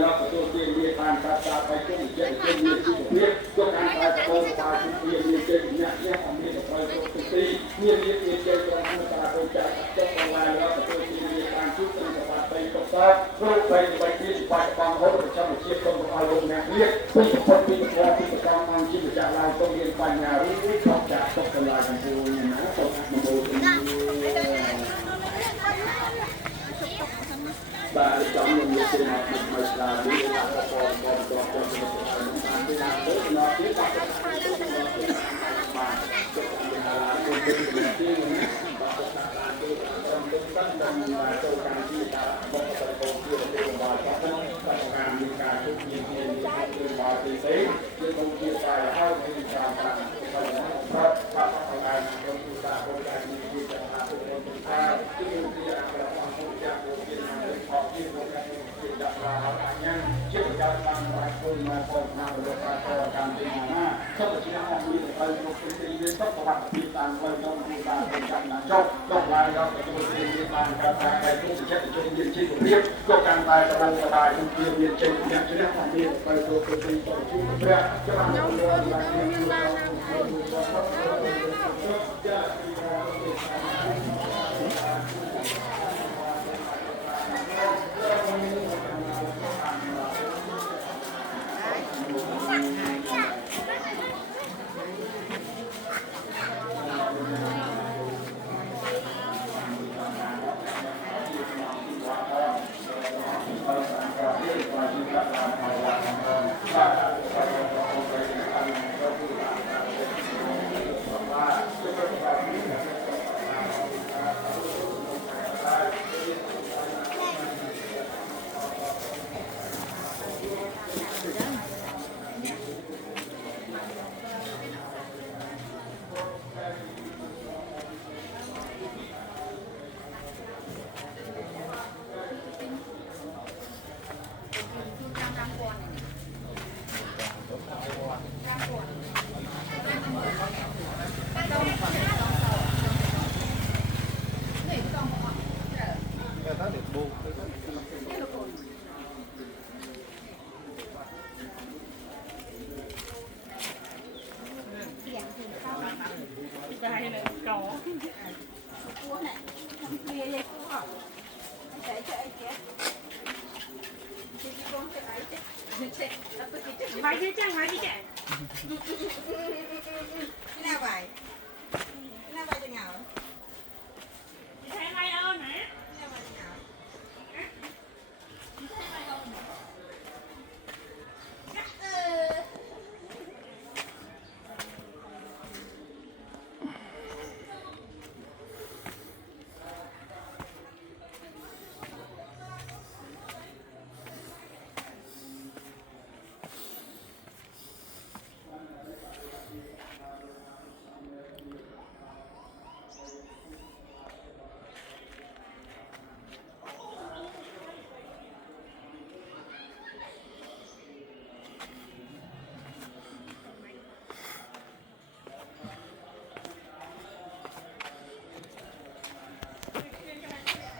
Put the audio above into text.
แล้วตัวเตียงมีการตัดตาไปจนเจ็บจนมีที่เรียกตัวการตายโตตายที่เตียงมีเจ็บเนี่ยอันนี้ก็ไปตัวตีเนี่ยมีเจ็บตรงตาโตจับเจ้าของลายแล้วตัวเตียงมีการชุดตั้งแต่ไปตกตาโรคไปที่ไปฟังเขาจะทำเชี่ยวชาญอารมณ์เนี่ยเรียกผู้คนที่พอที่จะทำงานที่จะลายต้องเรียนปัญญารู้ชอบจากตกลายกันดูเนี่ยนะตกมาดูบาจอมยังมีสิ่งที่มาสลายดีนะพอพอที่นั่นเลยนะที่ตัดมาจะเป็นอะไรคนเป็นที่นี่บางคนการที่ตั้งแต่มาโจการที่ตาบอกตะโกนที่เรื่องบาจะต้องการมีการทุกข์ยินดีเรื่องบาตีเสียเรื่องต้องเกี่ยวกับเข้าในการทำเพราะว่าการคนที่ตาคนการมีที่จะทำเป็นคนตาที่มีที่จะกระทำทุกอย่างที่มาเป็นของที่คนการที่จะมาอย่างเช่นการทำการคนมาคนมาบริการการเป็นหน้าถ้าเป็นที่นั่นมีแต่ไปลงทุนในเรื่องต้องประวัติที่ต่างไปต้องมีการเป็นการนำโชคต้องรายเราจะต้องมีการการตายไปทุกสิ่งที่จะยืนชิดเรียบก็การตายกำลังตายทุกเรื่องยืนชิดอย่างที่นั่นมีไปตัวเป็นตัวชื่อเพื่อจะทำให้เราได้เรียนรู้เราVai đi chăng, vai đi chăng. Cái nào vậy?